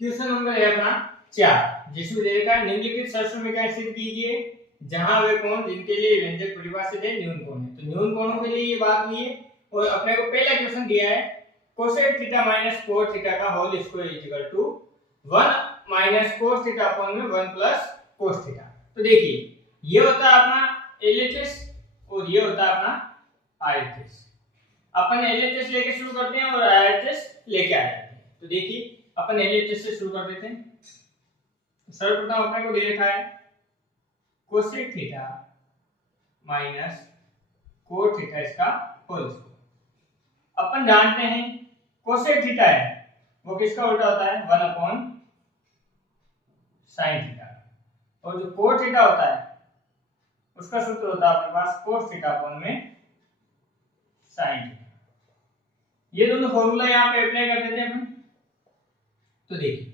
Question number है अपना 4, जिसमें दे रखा है निम्नलिखित शर्तों में क्या सिद्ध कीजिए जहां वे कोण जिनके लिए व्यंजक परिभाषित है न्यून कोण है। तो न्यून कोणों के लिए ये बात हुई है और अपने को पहला क्वेश्चन दिया है cosec theta minus cot theta का whole square equal to 1 minus cos theta upon में 1 प्लस कोस थीटा। तो देखिए ये होता है अपना एलएचएस और ये होता है अपना आरएचएस। अपन एलएचएस लेके शुरू करते हैं और आरएचएस लेके आ जाते हैं। तो देखिए अपन एलएचएस से शुरू कर देते हैं। सर्वप्रथम अपने को दे रखा है cosec theta minus cot theta इसका होल स्क्वायर। अपन जानते हैं कोसेक थीटा है वो किसका उल्टा होता है 1 अपॉन साइन थीटा, और जो कोट थीटा होता है उसका सूत्र होता है अपने पास कोस थीटा अपॉन में साइन थीटा। ये दोनों फॉर्मूला यहाँ पे अप्लाई कर देते हैं अपन। तो देखिए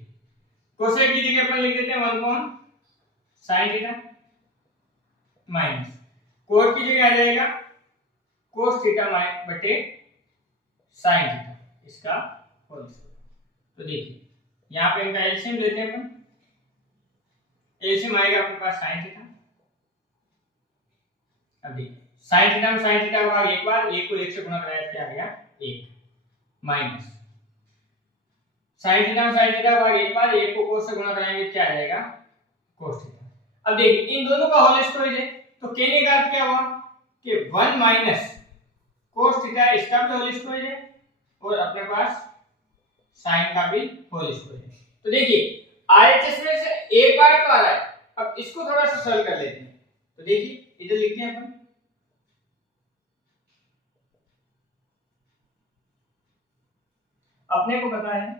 कोसेक की जगह अपन लिख देते हैं 1 upon sine theta minus coat की जगह आ जाएगा कोस थीटा बटे साइन थीटा इसका होल स्क्वायर। तो देखिए यहाँ पे इनका एलसीएम लेते हैं अपन। एलसीएम आएगा अपने पास साइन थीटा। अब देखिए साइन थीटा में साइन थीटा का भाग एक बार, एक को 1 से गुणा कराया क्या आ गया 1 माइनस साइन थीटा में साइन थीटा का भाग एक बार, एक को cos से गुणा कराएंगे क्या आ जाएगा cos थीटा। अब देखिए इन दोनों का होल स्क्वायर है तो कहने का अर्थ क्या हुआ कि 1 माइनस cos थीटा इसका भी होल स्क्वायर है और अपने पास sin का भी होल स्क्वायर है। तो देखिए आरएचएस में से एक बार तो आ रहा है, अब इसको थोड़ा सा सरल कर लेते हैं। तो देखिए इधर लिखते हैं अपन अपने को पता है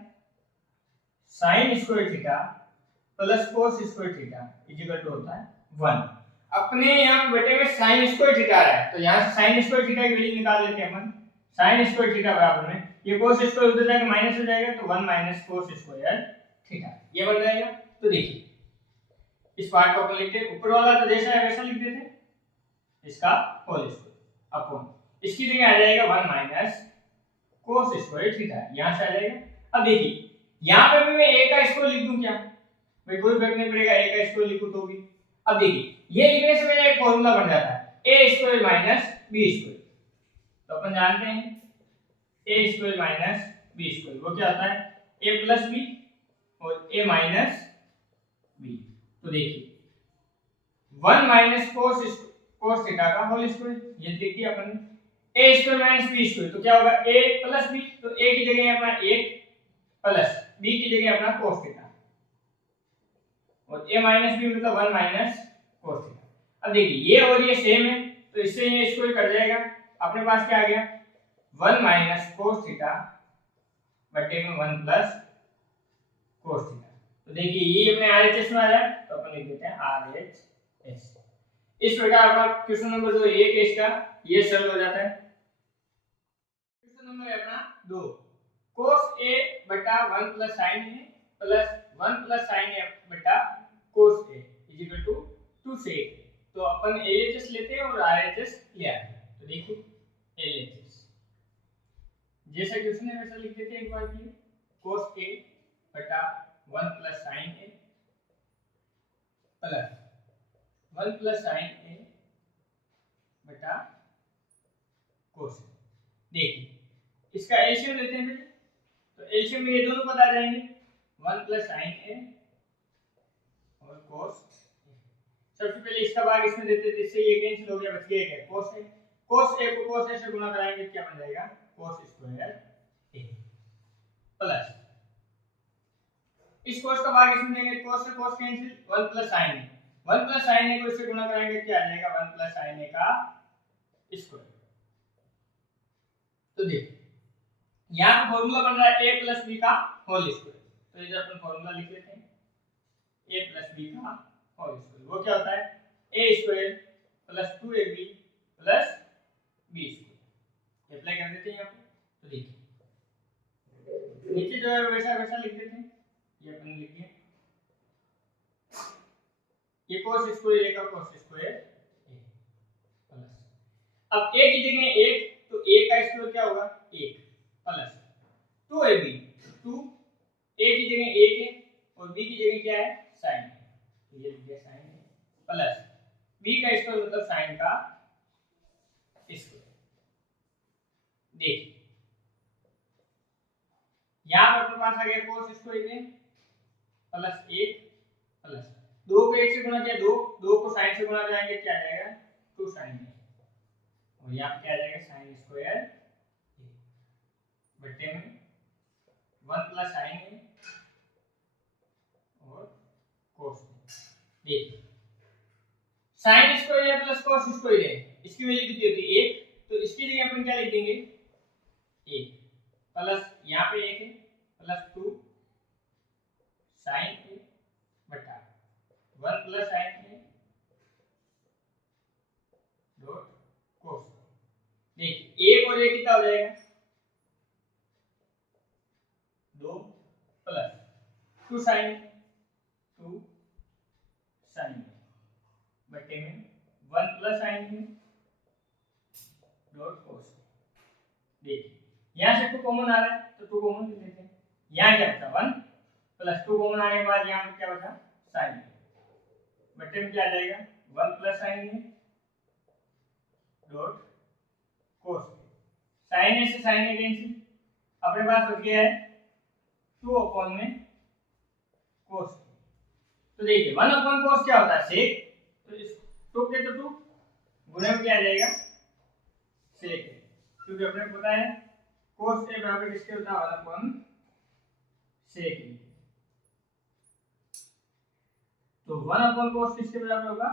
sin square theta plus cos square theta equal to होता है 1। अपने यहाँ बेटे में sin स्क्वायर थीटा आ रहा है तो यहाँ से sin स्क्वायर थीटा की वैल्यू निकाल लेते हैं अपन। sin स्क्वायर थीटा बराबर में ये cos स्क्वायर उधर जाके माइनस हो जाएगा तो 1 माइनस cos स्क्वायर थीटा ये बन जाएगा। तो देखिए इस पार्ट को अपन लिखते हैं, ऊपर वाला तो जैसा है वैसा लिख देते हैं, इसका होल स्क्वायर अपॉन इसकी जगह आ जाएगा 1 माइनस cos स्क्वायर थीटा यहाँ से आ जाएगा। अब देखिए यहाँ पे भी मैं a का स्क्वायर लिख दूं क्या, भाई कोई फर्क नहीं पड़ेगा a का स्क्वायर लिखूं तो भी। अब देखिए ये लिखने से मेरा एक फॉर्मूला बन जाता है a square minus b square. तो अपन जानते हैं a square minus b square वो क्या होता है a प्लस b और a माइनस b। तो देखिए 1 माइनस cos थीटा का होल स्क्वायर ये लिख दिया अपन a square minus b square. तो क्या होगा a प्लस b, तो a की जगह अपना 1 प्लस b की जगह अपना cos थीटा और a माइनस b मतलब 1 माइनस cos थीटा। अब देखिए ये और ये सेम है तो इससे ये स्क्वायर कट जाएगा, अपने पास क्या आ गया 1 माइनस cos थीटा बटे में 1 प्लस cos थीटा। तो देखिए ये अपने आरएचएस में आ जाए तो अपन लिख देते हैं आरएचएस। इस प्रकार अपना क्वेश्चन नंबर जो 1 है इसका ये सरल हो जाता है। क्वेश्चन नंबर है अपना 2 cos a बटा 1 plus sin a plus 1 plus sin a बटा cos a is equal to 2 से 1। तो अपन एलएचएस लेते हैं और आरएचएस ले आते हैं। तो देखिए एलएचएस जैसा क्वेश्चन है वैसा लिख देते हैं एक बार के लिए cos a बटा 1 plus sin a plus 1 plus sin a बटा cos a। देखिए इसका एलसीएम लेते हैं बेटे, तो एलसीएम में ये दोनों पता आ जाएंगे 1 प्लस sin a और cos a। सबसे पहले इसका भाग इसमें देते थे, इससे ये कैंसिल हो गया, बच गया क्या cos a। cos a को cos a से गुणा कराएंगे क्या बन जाएगा cos स्क्वायर a प्लस इस cos का भाग इसमें देंगे cos से cos cancel 1 plus sin a, 1 plus sin a को इससे गुणा कराएंगे क्या आ जाएगा 1 प्लस sin a का स्क्वायर। तो देखिए यहाँ पे फॉर्मूला बन रहा है a प्लस b का होल स्क्वायर। तो इधर अपन फॉर्मूला लिख लेते हैं a प्लस b का होल स्क्वायर वो क्या होता है a square plus 2ab plus b square apply कर देते हैं यहाँ पे। तो देखिए नीचे जो है वैसा वैसा लिख देते हैं, ये अपन लिख दिया ये cos स्क्वायर a का cos स्क्वायर a प्लस अब a की जगह 1 तो a का स्क्वायर क्या होगा 1 प्लस 2ab 2 a की जगह 1 है बी की जगह क्या है साइन है, तो ये लिख दिया साइन है प्लस बी का स्क्वायर मतलब साइन का स्क्वायर। देखिए यहाँ पर अपने पास आ गया कोस स्क्वायर है प्लस 1 प्लस 2 को 1 से गुणा किया 2, 2 को साइन से गुणा करेंगे क्या आ जाएगा 2 साइन है, और यहाँ पे क्या आ जाएगा साइन स्क्वायर बटे में 1 प्लस साइन है और कोस। देखिए साइन स्क्वायर है प्लस कोस स्क्वायर है, इसकी वैल्यू कितनी होती है 1, तो इसकी जगह अपन क्या लिख देंगे 1 प्लस यहाँ पे 1 है प्लस 2 साइन ए बटा 1 प्लस साइन ए डॉट कोस। देखिए 1 और 1 कितना हो जाएगा 2 प्लस 2 साइन बटे में 1 प्लस साइन ए डॉट कोस। देखिए यहाँ से 2 कॉमन आ रहा है तो 2 कॉमन ले लेते हैं, यहाँ क्या बचा 1 प्लस 2 कॉमन आने के बाद यहाँ पे क्या बचा साइन बटे में क्या आ जाएगा 1 plus sine A dot cos. Sine A से साइन ए कैंसिल, अपने पास बच गया है 2 अपॉन में कोस। तो देखिए 1 अपॉन कोस क्या होता है सेक, तो इस 2 के तो 2 गुणे में क्या आ जाएगा सेक, क्योंकि अपने को पता है कोस ए बराबर किसके होता है 1 अपॉन सेक। तो 1 अपॉन कोस किसके बराबर होगा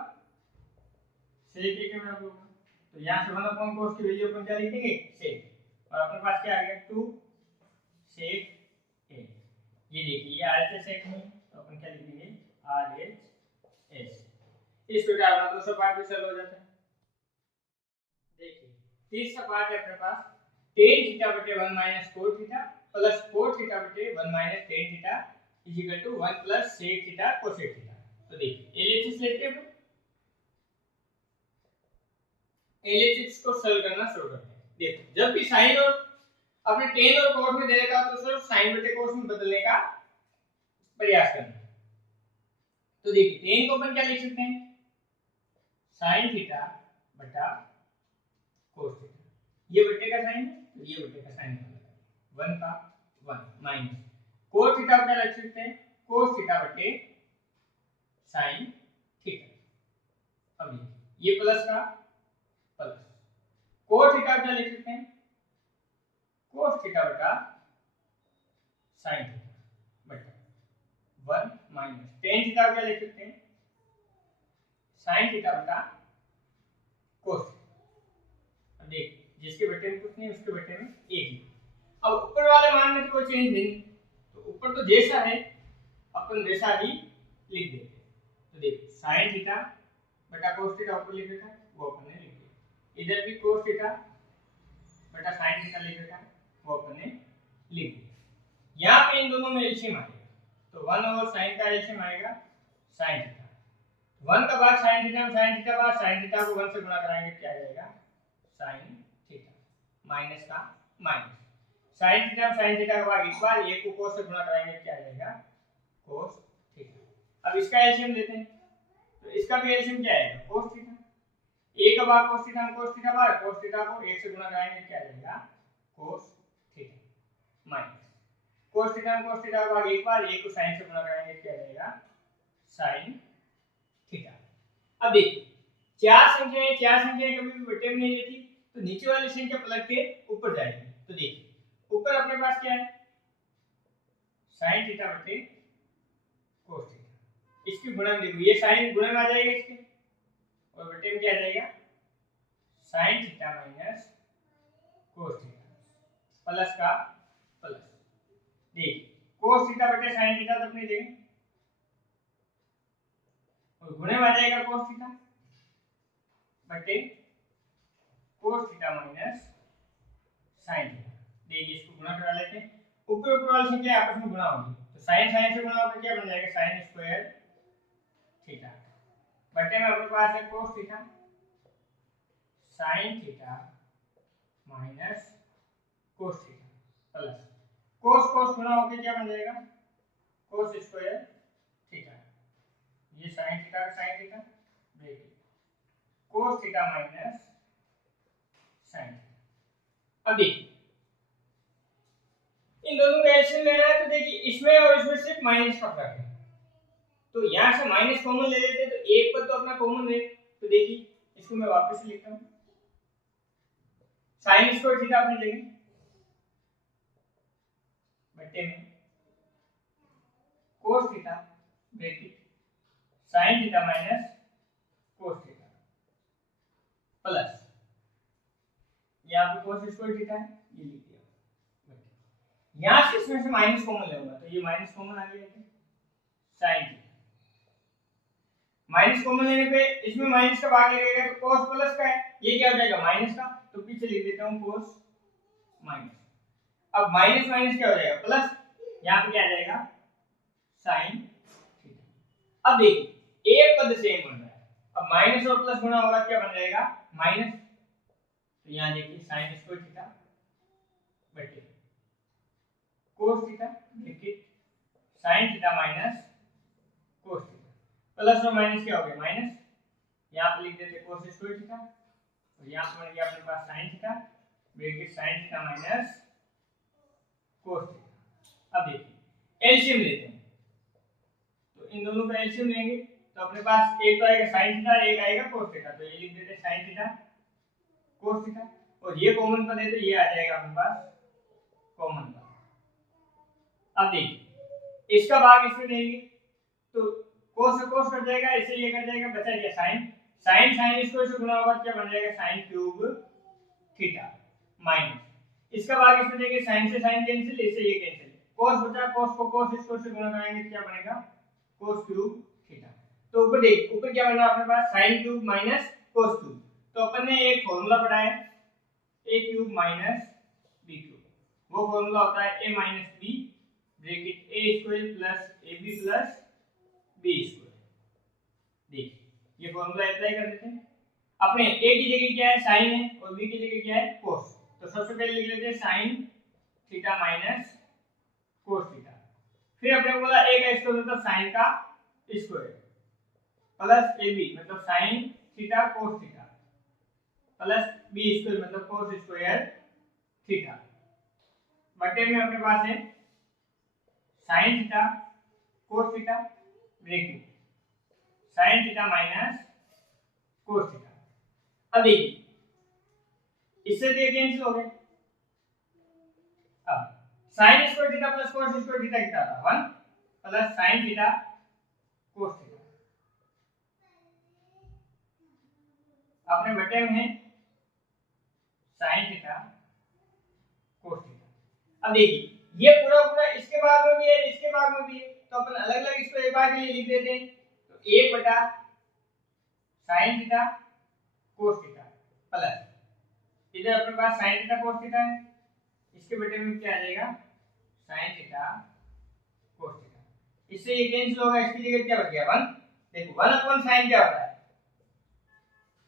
सेक ए के बराबर होगा, तो यहाँ से 1 अपॉन कोस की वैल्यू अपन क्या लिख देंगे सेक, और अपने पास क्या आ गया 2 सेक ए। ये देखिए ये आरएचएस सेक में, तो अपन क्या लिख देंगे आरएचएस। इस प्रकार अपना दूसरा पार्ट भी सॉल्व हो जाता है। देखिए तीसरा पार्ट है अपने पास tan थीटा बटे 1 minus cos theta plus cos theta बटे 1 minus tan theta is equal to 1 plus sec theta cosec theta. तो देखिए एलएचएस लेते हैं, एलएचएस को सॉल्व करना शुरू करते हैं। देखो जब भी साइन और अपने tan और cos में दे रखा तो सिर्फ sin बटे cos में बदलने का प्रयास करना। तो देखिए tan को अपन क्या लिख सकते हैं sin थीटा बटा cos थीटा, ये बटे का साइन है तो ये बटे का साइन है 1 का 1 माइनस cos थीटा क्या लिख सकते हैं cos थीटा बटे sin थीटा। अब ये प्लस का प्लस cos थीटा क्या लिख सकते हैं cos थीटा बटा sin थीटा बटा 1 माइनस tan थीटा क्या लिख सकते हैं sin थीटा बटा cos। अब देख जिसके बटे में कुछ नहीं उसके बटे में 1 ही। अब ऊपर वाले मान में तो कोई चेंज नहीं, तो ऊपर तो जैसा है अपन वैसा ही लिख देते हैं। तो देख sin थीटा बटा cos थीटा ऊपर लिख रखा है वो अपन ने लिख दिया, इधर भी cos थीटा बटा sin थीटा लिख रखा है वो अपन ने लिख दिया। यहाँ पे इन दोनों में एलसीएम आएगा, तो 1 और sin का एलसीएम आएगा sin थीटा, 1 का भाग sin थीटा में sin थीटा भाग sin थीटा को 1 से गुणा कराएंगे क्या आ जाएगा sin थीटा माइनस का माइनस sin थीटा में sin थीटा का भाग एक बार 1 को cos से गुणा कराएंगे क्या आ जाएगा cos थीटा। अब इसका एलसीएम लेते हैं, तो इसका भी एलसीएम क्या आएगा cos थीटा, a का भाग cos थीटा में cos थीटा भाग cos थीटा को 1 से गुणा कराएंगे क्या आ जाएगा cos theta minus cos theta में cos थीटा का भाग एक बार 1 को sin से गुणा कराएंगे क्या आ जाएगा sin थीटा। अब देखिए चार संख्याएं कभी भी बटे में नहीं लेती, तो नीचे वाली संख्या पलट के ऊपर जाएगी। तो देखिए ऊपर अपने पास क्या है sin थीटा बटे cos थीटा, इसकी गुणा में देखो ये sin गुणा में आ जाएगा इसके, और बटे में क्या आ जाएगा sin theta minus cos theta plus का प्लस। देखिए cos थीटा बटे sin थीटा तो अपने देंगे और गुणे में आ जाएगा cos थीटा बटे cos theta minus sin theta. देखिए इसको गुणा करा लेते हैं, ऊपर ऊपर वाली संख्या आपस में गुणा होगी, तो sin sin से गुणा होकर क्या बन जाएगा sin स्क्वायर थीटा बटे में अपने पास है cos theta sin theta minus cos theta plus cos cos गुणा होकर क्या बन जाएगा cos स्क्वायर ये साइन थीटा का sign theta bracket cos theta minus sine theta. अब देखिए इन दोनों का एलसीएम लेना है, तो देखिए इसमें और इसमें सिर्फ माइनस का फर्क है, तो यहां से माइनस कॉमन ले लेते हैं, तो एक पर तो अपना कॉमन रहे। तो देखिए इसको मैं वापस से लिखता हूं, साइन स्क्वायर थीटा अपनी जगह बटे में cos theta bracket sine theta minus cos theta plus यहाँ पे कोस स्क्वायर थीटा है, ये लिख दिया। यहाँ से इसमें से माइनस कॉमन लेगा, तो ये माइनस कॉमन आ गया साइन थीटा। माइनस कॉमन लेने पे इसमें माइनस का भाग लगेगा, तो कोस प्लस का है, ये क्या हो जाएगा माइनस का, तो पीछे लिख देता हूँ कोस माइनस। अब माइनस माइनस क्या हो जाएगा प्लस, यहाँ पे क्या आ जाएगा साइन थीटा। अब देखिए एक पद सेम बन रहा है, अब माइनस और प्लस गुणा होगा क्या बन जाएगा माइनस, तो यहाँ देखिए साइन स्क्वायर थीटा बटे cos theta bracket sine theta minus cos theta plus और माइनस क्या हो गया माइनस, यहाँ पे लिख देते कोस स्क्वायर थीटा, और यहाँ पे बन गया अपने पास sine theta bracket sine theta minus cos theta. अब देखिए एलसीएम लेते हैं, तो इन दोनों का एलसीएम लेंगे तो अपने पास एक तो आएगा साइन थीटा, एक आएगा कोस थीटा, तो ये लिख देते हैं साइन थीटा कोस थीटा, और ये कॉमन पद है तो ये आ जाएगा अपने पास कॉमन पद। अब देखिए इसका भाग इसमें देंगे तो कोस से कोस कट जाएगा, इससे ये कट जाएगा, बचा क्या साइन, साइन साइन स्क्वायर से गुणा होगा क्या बन जाएगा साइन क्यूब थीटा माइनस, इसका भाग इसमें देंगे साइन से साइन कैंसिल, इससे ये कैंसिल, कोस बचा, कोस को कोस स्क्वायर से गुणा कराएंगे क्या बनेगा कोस क्यूब थीटा। तो ऊपर देख ऊपर क्या बना अपने पास sine cube minus cos cube, तो अपन ने एक फार्मूला पढ़ा है a cube minus b cube, वो फार्मूला होता है a minus b bracket a square plus ab plus b square. देखिए ये फार्मूला अप्लाई कर देते हैं, अपने a की जगह क्या है साइन है और b की जगह क्या है कोस, तो सबसे पहले लिख लेते हैं sign theta minus cos theta, फिर अपने को बोला a का स्क्वायर मतलब साइन का स्क्वायर प्लस ab मतलब sine theta cos theta plus b square मतलब कोस स्क्वायर थीटा बटे में अपने पास है sine theta cos theta bracket sine theta minus cos theta. अब देखिए इससे ये कैंसिल हो गए, अब sine square theta plus cos square theta कितना था 1 plus sine theta cos theta अपने बटे में है साइन थीटा कोस थीटा। अब देखिए ये पूरा पूरा इसके भाग में भी है इसके भाग में भी है, तो अपन अलग अलग इसको एक बार के लिए लिख देते हैं, तो 1 बटा sine theta cos theta plus इधर अपने पास साइन थीटा कोस थीटा है, इसके बटे में क्या आ जाएगा साइन थीटा कोस थीटा, इससे ये कैंसिल होगा, इसकी जगह क्या बच गया 1, देखो 1 अपॉन साइन क्या होता है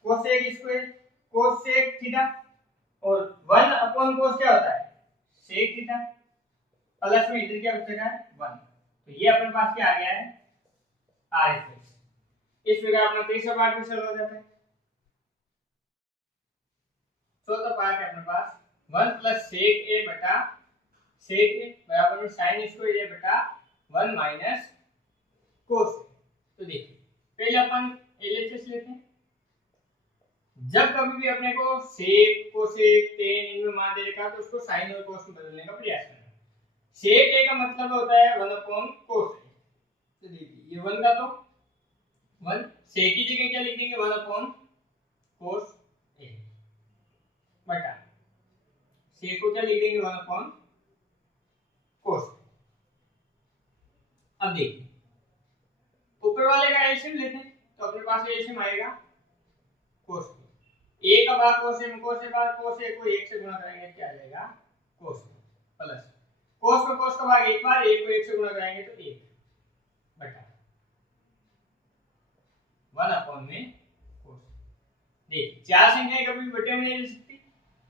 कोसेक स्क्वायर कोसेक थीटा, और 1 अपॉन कोस क्या होता है सेक थीटा, प्लस में इधर क्या बचेगा 1, तो ये अपने पास क्या आ गया है r स्क्वायर। इस प्रकार अपना तीसरा पार्ट भी सॉल्व हो जाता है। चौथा पार्ट है अपने पास 1 प्लस सेक a बटा सेक a बराबर में साइन स्क्वायर a बटा 1 माइनस कोस। तो देखिए पहले अपन एलएचएस लेते हैं, जब कभी भी अपने को सेक कोसेक टेन इनमें मान दे रखा तो उसको साइन और कोस में बदलने का प्रयास करना। सेक a का मतलब होता है 1 अपॉन कोस a, तो देखिए ये 1 का तो 1 सेक की जगह क्या लिख देंगे 1 अपॉन कोस a बटा सेक को क्या लिख देंगे 1 अपॉन कोस। अब देखिए ऊपर वाले का एलसीएम लेते हैं, तो अपने पास एलसीएम आएगा कोस a का भाग कोस a में कोस a भाग कोस a को 1 से गुणा करेंगे क्या आ जाएगा कोस प्लस कोस में कोस का भाग एक बार a को 1 से गुणा करेंगे तो 1 बटा 1 अपॉन में कोस। देखिए चार संख्याएं कभी भी बटे में नहीं ले सकती,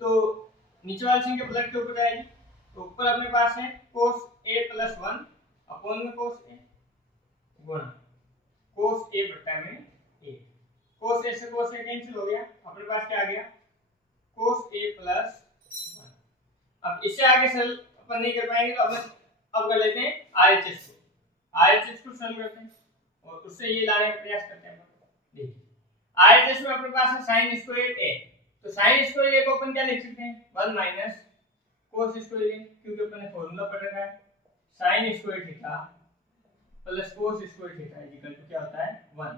तो नीचे वाली संख्या पलट के ऊपर जाएगी, तो ऊपर अपने पास है कोस a प्लस 1 अपॉन में कोस a गुणा cos a बटा में a, cos a से cos a कैंसिल हो गया, अपने पास क्या आ गया cos a प्लस 1। अब इससे आगे सरल अपन नहीं कर पाएंगे तो अब कर लेते हैं RHS को, RHS को सरल करते हैं और उससे ये लाने का प्रयास करते हैं। देखिए RHS में अपने पास है sin स्क्वायर a, तो sin स्क्वायर a को अपन क्या लिख सकते हैं 1 माइनस cos स्क्वायर a, क्योंकि अपन ने फॉर्मूला पढ़ रखा है sin square theta plus cos square theta equal to क्या होता है 1।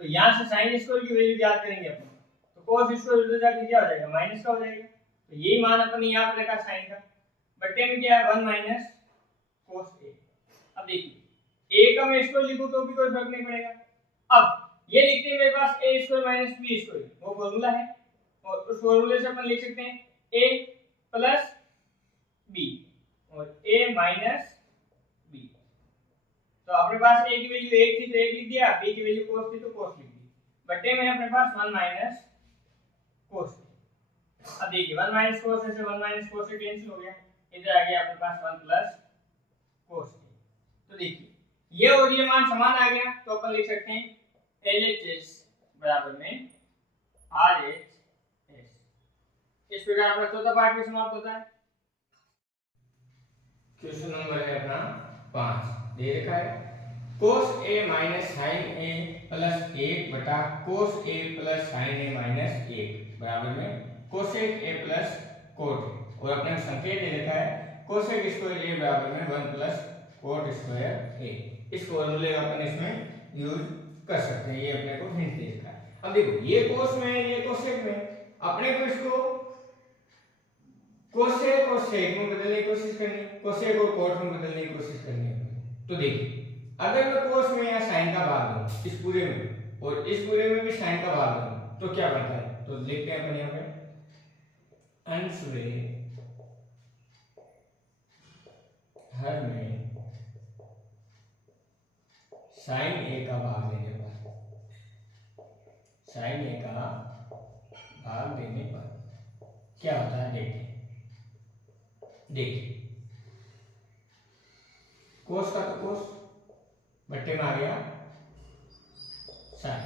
तो यहां से sin स्क्वायर की वैल्यू याद करेंगे अपन, तो cos स्क्वायर उधर जाके क्या हो जाएगा माइनस का हो जाएगा, तो यही मान अपन ने यहां पर रखा sin का, बटे में क्या है 1 माइनस cos a। अब देखिए a का मैं स्क्वायर लिखूं तो भी कोई फर्क नहीं पड़ेगा। अब ये लिखते हैं मेरे पास a square minus b square, वो फॉर्मूला है और उस फॉर्मूले से अपन लिख सकते हैं a प्लस b और a माइनस b। तो अपने पास a की वैल्यू 1 थी तो 1 लिख दिया, b की वैल्यू cos थी तो cos लिख दी, बटे में अपने पास 1 माइनस cos। अब देखिए 1 माइनस cos से 1 माइनस cos से कैंसिल हो गया, इधर आ गया अपने पास 1 प्लस cos। तो देखिए ये और ये मान समान आ गया, तो अपन लिख सकते हैं LHS बराबर में RHS। इस प्रकार अपना चौथा पार्ट भी समाप्त होता है। क्वेश्चन नंबर है अपना 5, दे रखा है cos a minus sin a plus 1 बटा cos a plus sin a minus 1 बराबर में cosec a plus cot a, और अपने को संकेत दे रखा है cosec स्क्वायर a बराबर में 1 प्लस cot स्क्वायर a। इस फॉर्मूले का अपन इसमें यूज कर सकते हैं, ये अपने को हिंट दे रखा है। अब देखो ये cos में है ये cosec में, अपने को इसको cosec और sec में बदलने की कोशिश करनी है, cosec और cot में बदलने की कोशिश करनी है। तो देखिए अगर मैं cos में या sin का भाग दूं इस पूरे में और इस पूरे में भी sin का भाग दूं तो क्या बनता है, तो लिखते हैं अपन यहां पे अंश में हर में sin a का भाग देने पर, sin a का भाग देने पर क्या होता है देखते हैं। देखिए cos का तो cos बट्टे में आ गया sin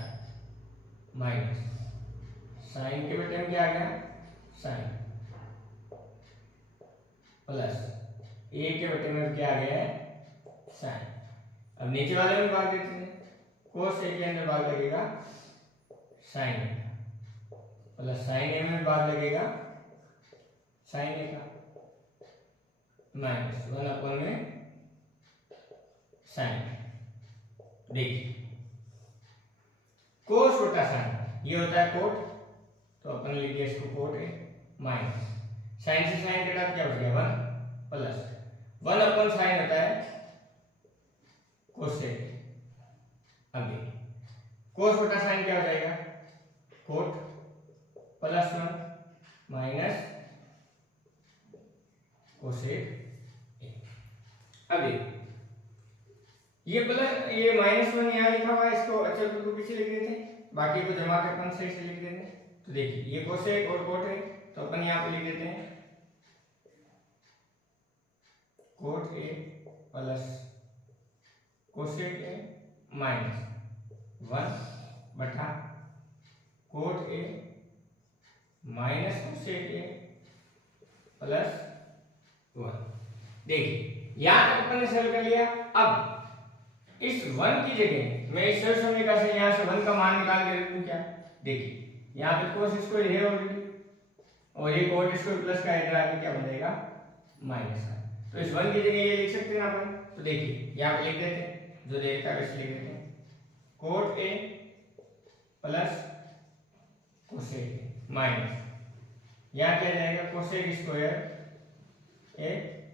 माइनस sin के बट्टे में क्या आ गया sin प्लस a के बट्टे में क्या आ गया है sin। अब नीचे वाले में भाग देते हैं, cos a के अंदर भाग लगेगा sin a का प्लस sin a में भाग लगेगा sin a का माइनस 1 अपन में sin। देखिए cos बटा sin ये होता है cot, तो अपन लिख दिया इसको cot a माइनस sin से sin कटा क्या बच गया 1 प्लस 1 अपन sin होता है cos a। अब देखिए cos बटा sin क्या हो जाएगा cot plus 1 minus cos a। अब देखिए ये प्लस ये माइनस 1 यहाँ लिखा हुआ है, इसको अचल को पीछे लिख देते हैं, बाकी को जमा कर अपन सही से लिख देते हैं। तो देखिए ये cosec और cot है तो अपन यहाँ पे लिख देते हैं cot a plus cosec a minus 1 बटा cot a minus cosec a plus 1। देखिए यहाँ तक अपन ने सरल कर लिया। अब इस 1 की जगह मैं इस सरल समीकरण से यहाँ से 1 का मान निकाल के रख दूं क्या, देखिए यहाँ पे cos स्क्वायर है ऑलरेडी और ये cot स्क्वायर प्लस का इधर आके क्या बन जाएगा माइनस का, तो इस 1 की जगह ये लिख सकते हैं अपन। तो देखिए यहाँ पे लिख देते हैं जो दे रखा है वैसे लिख देते हैं cot a plus cosec a minus यहाँ क्या जाएगा cosec square a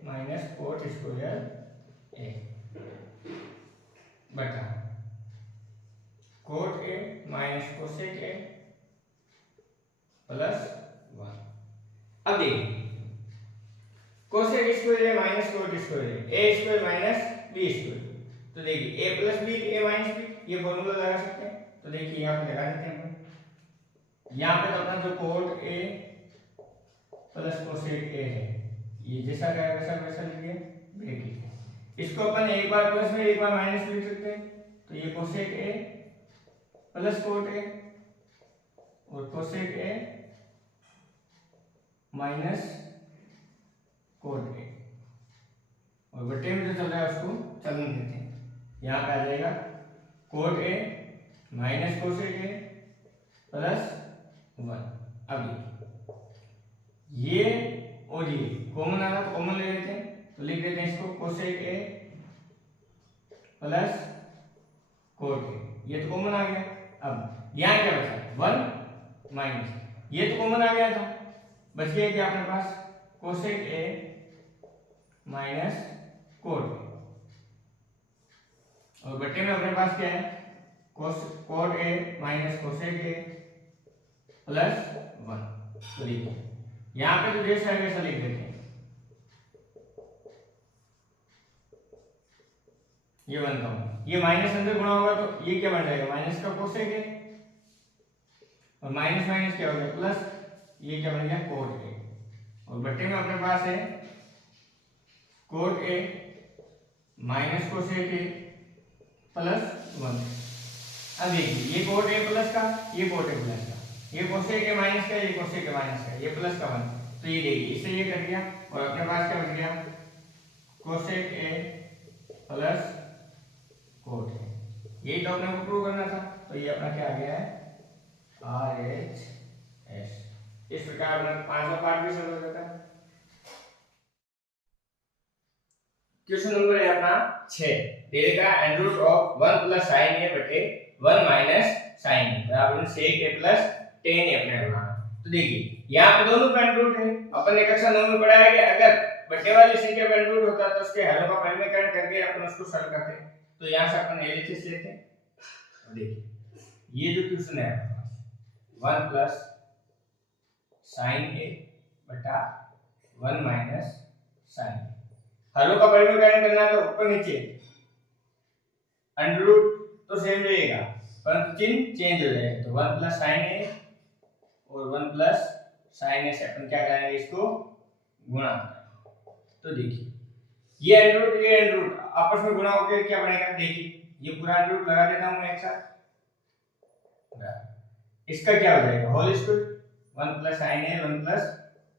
minus cot square a बटा cot a minus cosec a plus 1। अब देखिए cosec square a minus cot square a square minus b square, तो देखिए a plus b a minus b ये formula लगा सकते हैं। तो देखिए यहाँ पे लगा देते हैं, यहाँ पे तो अपना जो cot a plus cosec a है ये जैसा का वैसा वैसा लिखिए ब्रैकेट, इसको अपन एक बार प्लस में एक बार माइनस लिख सकते हैं। तो ये cosec a plus cot A और cosec A minus cot A, और बटे में जो चल रहा है उसको चलने देते हैं। यहाँ पे आ जाएगा coat A minus cosec A plus 1। अब ये और ये कॉमन आ रहा तो कॉमन ले लेते हैं, तो लिख देते हैं इसको कोसेक ए प्लस कोट ए, ये तो कॉमन आ गया। अब यहाँ क्या बचा 1 माइनस, ये तो कॉमन आ गया था, बच गया क्या अपने पास cosec A minus cot A, और बटे में अपने पास क्या है cot A minus cosec A plus 1। तो देखिए यहाँ पे जो जैसा है वैसा लिख देते हैं, ये 1 का 1, ये माइनस अंदर गुणा होगा तो ये क्या बन जाएगा माइनस का कोसेक ए, और माइनस माइनस क्या हो गया प्लस, ये क्या बन गया कोट ए, और बटे में अपने पास है cot A minus cosec A plus 1। अब देखिए ये कोट ए प्लस का, ये कोट ए प्लस का, ये कोसेक ए माइनस का, ये कोसेक ए माइनस का, ये प्लस का 1, तो ये देखिए इससे ये कट गया, और अपने पास क्या बच गया कोसेक ए प्लस कोट ए, यही तो अपने को प्रूव करना था, तो ये अपना क्या आ गया है RHS। इस प्रकार अपना 5वां पार्ट भी सॉल्व हो जाता है। क्वेश्चन नंबर है अपना 6, दे देगा and root of 1 plus sin a बटे 1 माइनस sin a बराबर sec a plus tan a अपने बना। तो देखिए यहाँ पे दोनों का एंड रूट है, अपन ने कक्षा 9 में पढ़ा है कि अगर बटे वाली संख्या का एंड रूट होता तो उसके हलों का परिमीकरण करके अपन उसको सॉल्व करते हैं। तो यहाँ से अपन LHS लेते हैं। देखिए ये जो क्वेश्चन है 1 प्लस sin a बटा 1 माइनस sin a, हलों का परिमीकरण करना है तो ऊपर नीचे अंडर रूट तो सेम रहेगा परंतु चिन्ह चेंज हो जाएगा, तो 1 प्लस sin a और 1 प्लस sin a से अपन क्या करेंगे इसको गुणा। तो देखिए ये अंडर रूट आपस में गुणा होकर क्या बनेगा, देखिए ये पूरा अंडर रूट लगा देता हूं मैं एक साथ, इसका क्या हो जाएगा whole square 1 plus sin a 1 plus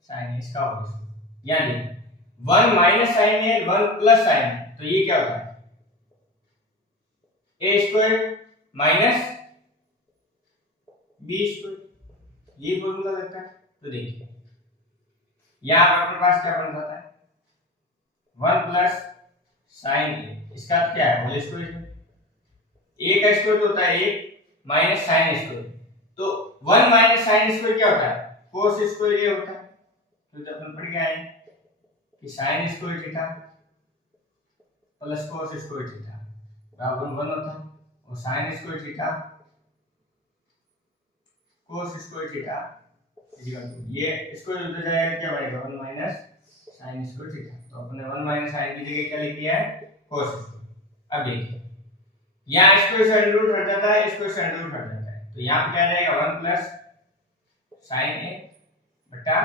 sin a इसका होल स्क्वायर, यानी 1 minus sin a 1 plus sin a, तो ये क्या होता है a square minus b square, ये फॉर्मूला लगता है। तो देखिए यहां पर अपने पास क्या बन जाता है 1 प्लस sin a, इसका क्या है होल स्क्वायर, a का स्क्वायर होता है 1 माइनस sin स्क्वायर, तो 1 माइनस sin स्क्वायर क्या होता है cos स्क्वायर ये होता है। तो अपन पढ़ गए हैं कि sin square theta plus cos square theta बराबर 1 होता है, और sin square theta cos square theta ये स्क्वायर उधर जाएगा क्या बनेगा 1 माइनस sin स्क्वायर थीटा, तो अपने 1 माइनस sin की जगह क्या लिख दिया है cos स्क्वायर। अब देखिए यहाँ स्क्वायर से अंडर रूट हट जाता है, स्क्वायर से अंडर रूट हट जाता है, तो यहाँ पे क्या आ जाएगा 1 प्लस sin a बटा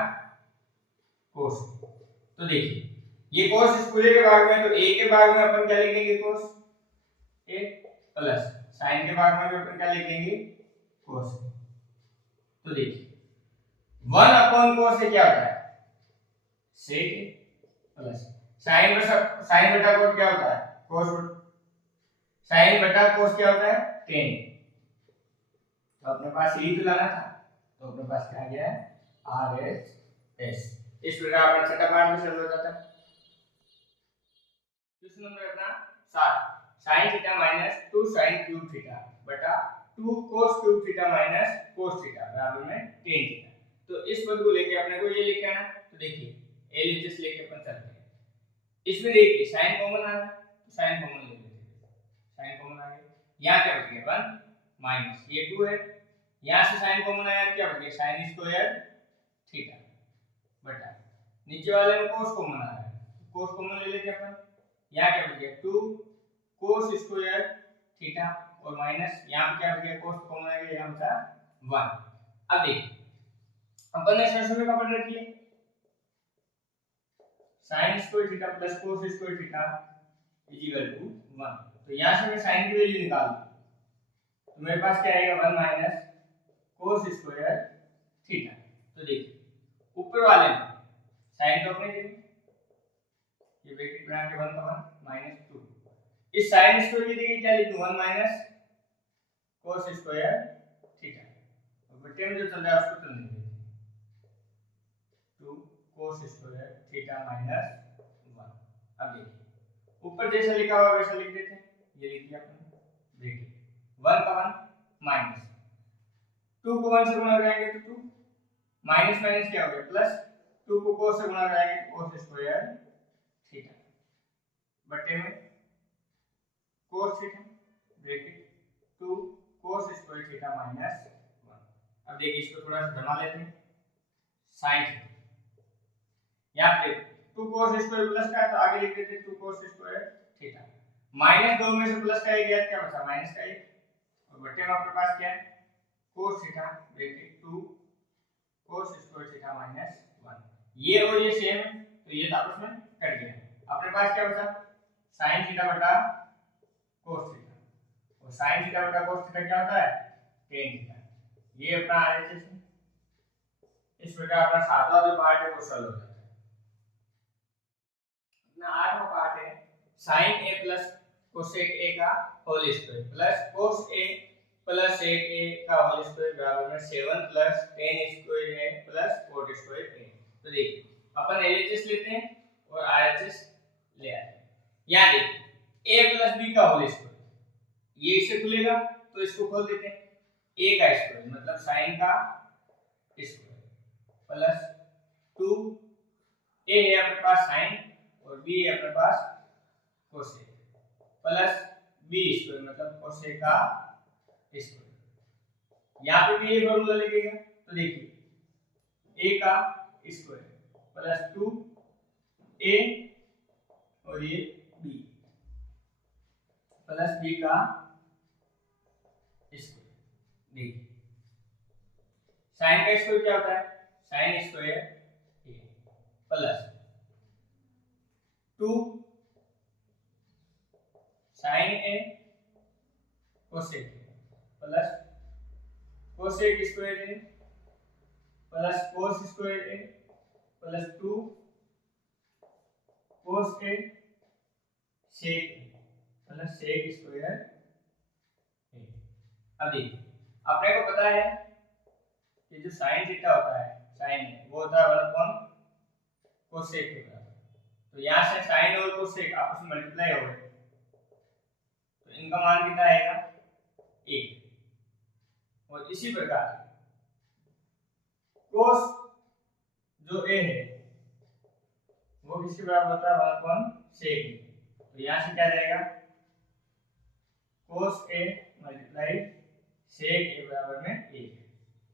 cos। तो देखिए ये cos इस पूरे के भाग में, तो a के भाग में अपन क्या लिख देंगे cos a प्लस sin के भाग में भी अपन क्या लिख देंगे cos। तो देखिए 1 अपॉन cos से क्या होता है sec प्लस sin बटा cos क्या होता है cos, sin बटा cos क्या होता है tan। तो अपने पास यही तो लाना था, तो अपने पास क्या आ गया है RHS। इस प्रकार अपना छठा पार्ट भी सॉल्व हो जाता है। क्वेश्चन नंबर अपना 7, sin theta minus 2 sin cube theta बटा 2 cos cube theta minus cos theta बराबर में tan थीटा। तो इस पद को लेके अपने को ये लिखना है, तो देखिए LHS लेके अपन चलते हैं। इसमें देखिए sin कॉमन आ रहा है तो sin कॉमन ले लेते हैं, sin कॉमन आ गया, यहां क्या बच गया 1 माइनस ये 2 है, यहां से sin कॉमन आया क्या बच गया sin स्क्वायर थीटा बटा नीचे वाले में cos कॉमन आ रहा है, cos कॉमन ले लेते हैं अपन, यहां क्या बच गया 2 cos स्क्वायर थीटा और माइनस यहां पे क्या बच गया cos कॉमन आ गया, यहां बचा 1। अब देखिए अपन ने इसमें का पढ़ रखी है sin square theta plus cos square theta equal to 1, तो यहां से मैं sin की वैल्यू निकाल दूं, तो मेरे पास क्या आएगा 1 माइनस कोस स्क्वायर थीटा। तो देखिए ऊपर वाले में साइन तो अपने जगह, ये ब्रैकेट बना के 1 का 1 माइनस 2, इस साइन स्क्वायर की जगह क्या लिख दूं 1 माइनस कोस स्क्वायर थीटा, और बटे में जो चल रहा है उसको चलने दीजिए 2 कोस स्क्वायर थीटा माइनस 1। अब देखिए ऊपर जैसा लिखा हुआ वैसा लिख देते हैं, ये लिख दिया आपने ब्रैकेट 1 का 1 माइनस 2 को 1 से गुणा कराएंगे तो 2 माइनस माइनस क्या हो गया प्लस, 2 को कोस से गुणा कराएंगे तो कोस स्क्वायर थीटा बटे में cos theta bracket 2 cos square theta minus 1। अब देखिए इसको थोड़ा सा जमा लेते हैं, साइन थीटा यहां पे 2 कोस स्क्वायर प्लस का है तो आगे लिख देते 2 कोस स्क्वायर थीटा, माइनस 2 में से प्लस का एक गया क्या बचा माइनस का 1, और बटे में अपने पास क्या है cos theta bracket 2 cos square theta minus 1। ये और ये सेम है तो ये आपस में कट गया, अपने पास क्या बचा sin थीटा बटा cos थीटा, और sin थीटा बटा cos थीटा क्या होता है tan थीटा। ये अपना RHS है। इस प्रकार अपना सातवां जो पार्ट है वो सॉल्व हो जाता है। अपना आठवां पार्ट है sin a plus cosec a का whole square plus cos a plus sec a का होल स्क्वायर बराबर में 7 plus tan square a plus cot square a। तो देखिए अपन LHS लेते हैं और RHS ले आते हैं। यहाँ देखिए a प्लस b का होल स्क्वायर, ये इससे खुलेगा तो इसको खोल देते हैं, a का स्क्वायर मतलब sin का स्क्वायर प्लस 2 a है अपने पास sin और b है अपने पास cosec प्लस b स्क्वायर मतलब cosec का स्क्वायर। यहाँ पे भी ये फॉर्मूला लिखेगा तो देखिए a का स्क्वायर प्लस 2 a और ये b प्लस b का स्क्वायर। देखिए साइन का स्क्वायर क्या होता है sine square a plus 2 sine a cosec plus cosec square a plus cos square a plus 2 cos a sec plus sec square a। अब देखिए अपने को पता है कि जो साइन थीटा होता है साइन वो होता है 1 अपॉन कोसेक के बराबर, तो यहाँ से साइन और कोसेक आपस में मल्टीप्लाई हो गए तो इनका मान कितना आएगा 1। और इसी प्रकार कोस जो a है वो किसके बराबर होता है 1 अपॉन सेक, तो यहाँ से क्या जाएगा कोस a मल्टीप्लाई सेक a बराबर में 1।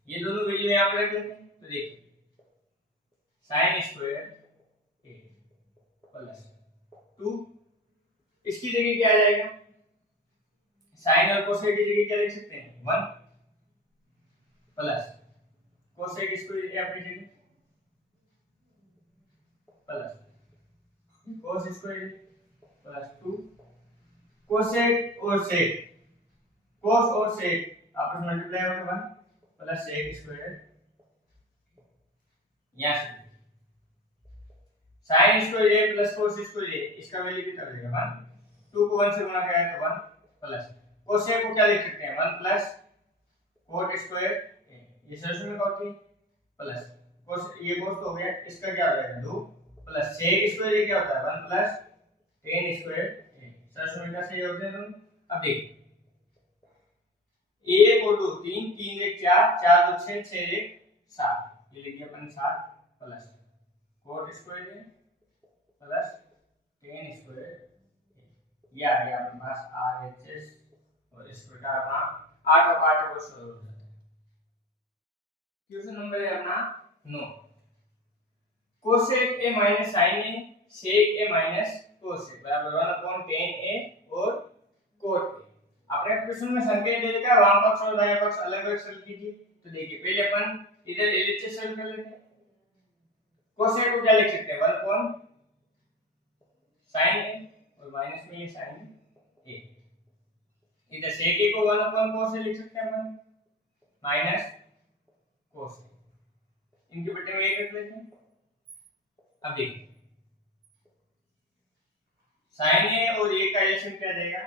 ये दोनों वैल्यू यहाँ पे रख लेते हैं तो देखिए साइन स्क्वायर a प्लस 2 इसकी जगह क्या आ जाएगा साइन और कोसेक की जगह क्या लिख सकते हैं 1 प्लस कोसेक स्क्वायर a अपनी जगह plus cos square plus 2 cosec और सेक कोस और सेक आपस में मल्टीप्लाई होकर 1 प्लस सेक स्क्वायर। यहां से sin square a plus cos square a इसका वैल्यू कितना हो जाएगा 1, 2 को 1 से गुणा किया तो 1 प्लस कोसेक को क्या लिख सकते हैं 1 प्लस cot स्क्वायर a, ये सरसों में कॉट थी प्लस कोस ये कोस तो हो गया, इसका क्या हो जाएगा 2 प्लस सेक स्क्वायर a क्या होता है 1 प्लस tan स्क्वायर a, सरसों में का सही होते हैं दोनों। अब देखिए 1 और 2 3 3 1 4 4 2 6 6 1 7, ये लिखिए अपन 7 plus cot square a plus tan square a, ये आ गया अपने पास RHS। और इस प्रकार अपना 8वां पार्ट है वो सॉल्व हो जाता है। क्वेश्चन नंबर है अपना 9 cosec a minus sin a sec a minus cos a बराबर 1 upon tan a और cot a। आपने क्वेश्चन में संकेत दे रखा है वाम पक्ष और दायां पक्ष अलग अलग सॉल्व कीजिए। तो देखिए पहले अपन इधर LHS सॉल्व कर लेते हैं। cosec को क्या लिख सकते हैं 1 upon sin a और माइनस में ये sin a, इधर sec a को 1 अपॉन cos a लिख सकते हैं अपन माइनस cos a, इनके बटे में 1 रख लेते हैं। अब देखिए sin a और a का एलसीएम क्या देगा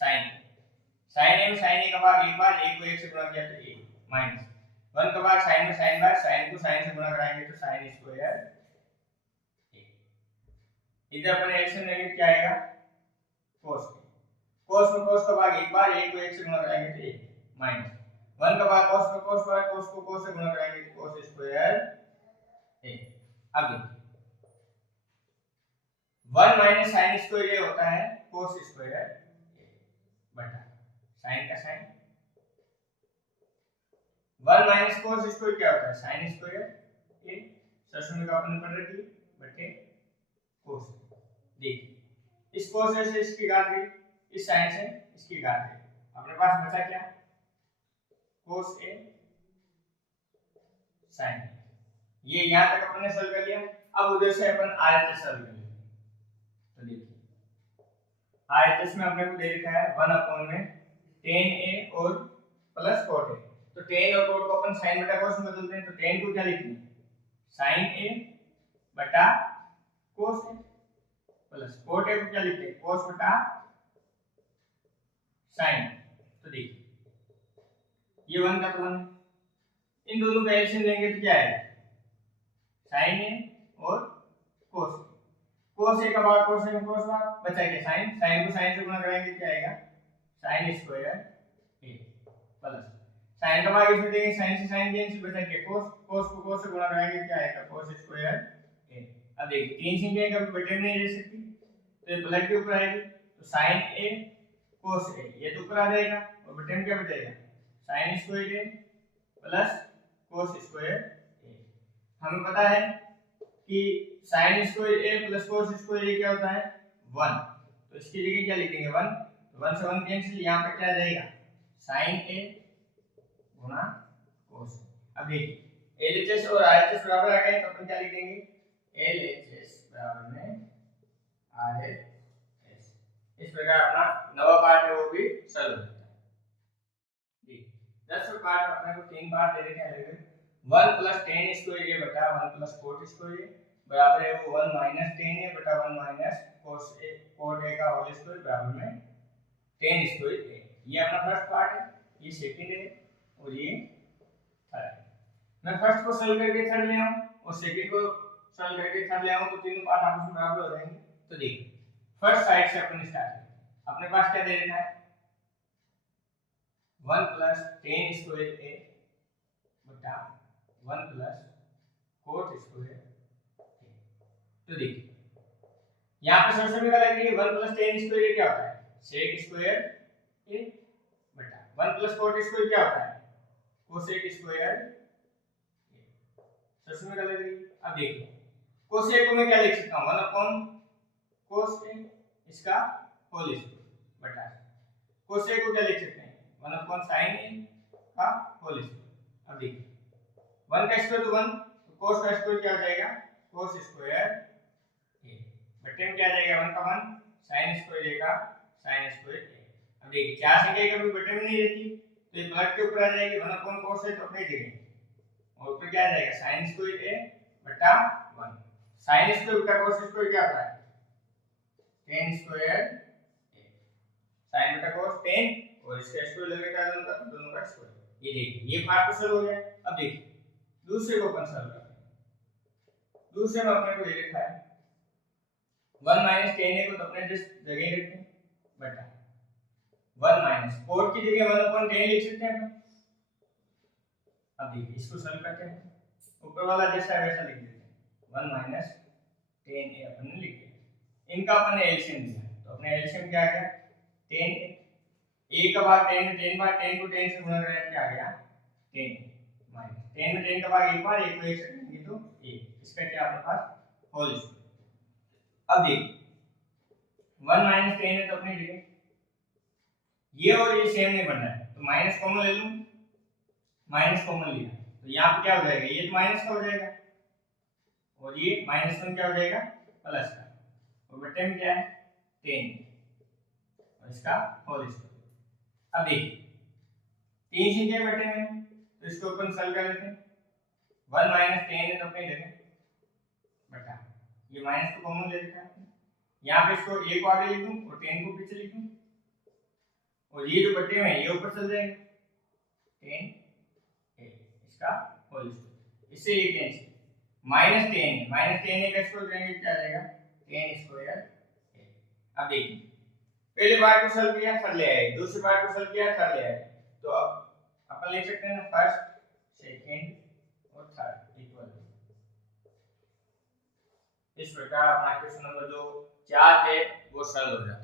sin a में sin a का भाग एक बार, एक को 1 से गुणा किया तो a माइनस 1 का भाग sin में sin बार, sin को sin से गुणा कराएंगे तो sin स्क्वायर a। इधर अपन एलसीएम लेंगे क्या आएगा cos a, cos में cos का भाग एक बार, एक को 1 से गुणा कराएंगे तो a माइनस 1 का भाग cos में cos बार, cos को cos से गुणा कराएंगे तो cos स्क्वायर a। अब देखिए 1 माइनस sin स्क्वायर a होता है cos स्क्वायर a बटा sin का sin, 1 माइनस cos स्क्वायर क्या होता है sin स्क्वायर a, सरसों का अपन पढ़ रखी बटे cos। देखिए इस cos से इसकी घात गई, इस sin से इसकी घात गई, अपने पास बचा क्या cos a sin a। ये यहां तक अपन ने सॉल्व कर लिया। अब उधर से अपन RHS सॉल्व कर लेंगे। तो देखिए RHS में अपने को दे रखा है 1 अपॉन में tan a और प्लस cot a, तो tan और cot को अपन sin बटा cos में बदलते हैं, तो tan को क्या लिखते हैं sin a बटा cos a plus cot a को क्या लिखते हैं cos बटा sin। तो देखिए ये 1 का तो 1, इन दोनों का एलसीएम लेंगे तो क्या आएगा sin a और cos a, cos a का भाग cos a में cos भाग बचा क्या sin, sin को sin से गुणा कराएंगे क्या आएगा sin square a plus sin का भाग इसमें देंगे sin से sin कैंसिल बचा क्या cos, cos को cos से गुणा कराएंगे क्या आएगा cos स्क्वायर a। अब देखिए तीन संख्याएं कभी बटे में नहीं रह सकती, तो ये प्लस के ऊपर आएगी, तो sin a cos a ये तो ऊपर आ जाएगा और बटे में क्या बचेगा sin square a plus cos square a। हमें पता है कि sin square a plus cos square a क्या होता है 1, तो इसकी जगह क्या लिखेंगे 1, तो 1 से 1 कैंसिल, यहाँ पे क्या आ जाएगा sin a गुना cos। अब देखिए LHS और RHS बराबर आ गए, तो अपन क्या लिख देंगे LHS बराबर में RHS। इस प्रकार अपना नवा पार्ट है वो भी सॉल्व होता है। ठीक 10वें पार्ट में अपने को तीन पार्ट दे रखे हैं, 1 प्लस tan स्क्वायर a बटा 1 प्लस cot स्क्वायर a बराबर है वो 1 माइनस tan a बटा 1 माइनस cot a का होल स्क्वायर बराबर में tan स्क्वायर a। ये अपना फर्स्ट पार्ट है, ये सेकंड है और ये थर्ड है। मैं फर्स्ट को सॉल्व करके थर्ड ले आऊं और सेकंड को सॉल्व करके थर्ड ले आऊं तो तीनों पार्ट आपस में बराबर हो जाएंगे। तो देखिए फर्स्ट साइड से अपन स्टार्ट करें, अपने पास क्या दे रखा है 1 प्लस tan स्क्वायर a बटा 1 प्लस cot स्क्वायर a। तो देखिए यहाँ पे सबसे पहले क्या लगेगी 1 प्लस tan स्क्वायर a क्या होता है sec स्क्वायर a बटा 1 प्लस cot स्क्वायर क्या होता है cosec स्क्वायर a। सबसे पहले क्या लगेगी, अब देखिए cosec को मैं क्या लिख सकता हूँ 1 अपॉन cos a इसका होल स्क्वायर बटा cosec को क्या लिख सकते हैं 1 अपॉन sin a का होल स्क्वायर। अब देखिए 1 का स्क्वायर तो 1, तो cos का स्क्वायर क्या हो जाएगा cos स्क्वायर a बटे में क्या आ जाएगा 1 का 1 sin स्क्वायर a का sin स्क्वायर a। अब देखिए चार संख्या कभी बटे में नहीं रहती, तो ये प्लस के ऊपर आ जाएगी 1 अपॉन cos है तो अपने जगह और ऊपर क्या आ जाएगा sin स्क्वायर a बटा 1। sin स्क्वायर बटा cos स्क्वायर क्या होता है tan स्क्वायर a, sin बटा cos tan और इसका स्क्वायर लगेगा दोनों का स्क्वायर। ये देखिए ये पार्ट तो सॉल्व हो गया। अब देखिए दूसरे को अपन सॉल्व करते हैं। दूसरे में अपने को ये लिखा है 1 माइनस tan a को तो अपने जस्ट जगह ही रखते हैं बटा 1 माइनस cot की जगह 1 अपॉन tan लिख सकते हैं। अब देखिए इसको सॉल्व करते हैं, ऊपर वाला जैसा है वैसा लिख देते हैं 1 माइनस tan a अपन ने लिख दिया। इनका अपन ने एलसीएम दिया तो अपने एलसीएम क्या आ गया tan a का भाग tan में tan भाग tan को tan से गुणा करें क्या आ गया tan माइनस tan में tan का भाग एक बार, एक को एक से करेंगे तो एक, इसका क्या अपने पास होल स्क्वायर। अब देखिए 1 माइनस tan है तो अपनी जगह ये और ये सेम नहीं बन रहा है, तो माइनस कॉमन ले लूं, माइनस कॉमन लिया तो यहाँ पे क्या हो जाएगा ये तो माइनस का हो जाएगा और ये माइनस वन क्या हो जाएगा प्लस का और बटे में क्या है tan और इसका होल स्क्वायर। अब देखिए 3 से क्या बटे में, तो इसको अपन सॉल्व कर लेते हैं। 1 माइनस 10 है तो अपनी जगह बटा, ये माइनस तो कॉमन ले रखा है आपने, यहाँ पे इसको a को आगे लिख दूं और 10 को पीछे लिख दूं, और ये जो बटे में ये ऊपर चल जाएगा 10 a इसका होल स्क्वायर, इससे ये कैंसिल, माइनस 10 है, माइनस 10 का स्क्वायर करेंगे क्या आ जाएगा 10 स्क्वायर a। अब देखिए पहले बार को सॉल्व किया थर्ड ले आए, दूसरी बार को सॉल्व किया थर्ड ले आए, तो अब अपन लिख सकते हैं ना फर्स्ट सेकंड और थर्ड इक्वल। इस प्रकार अपना क्वेश्चन नंबर जो 4 है वो सॉल्व हो जाता है।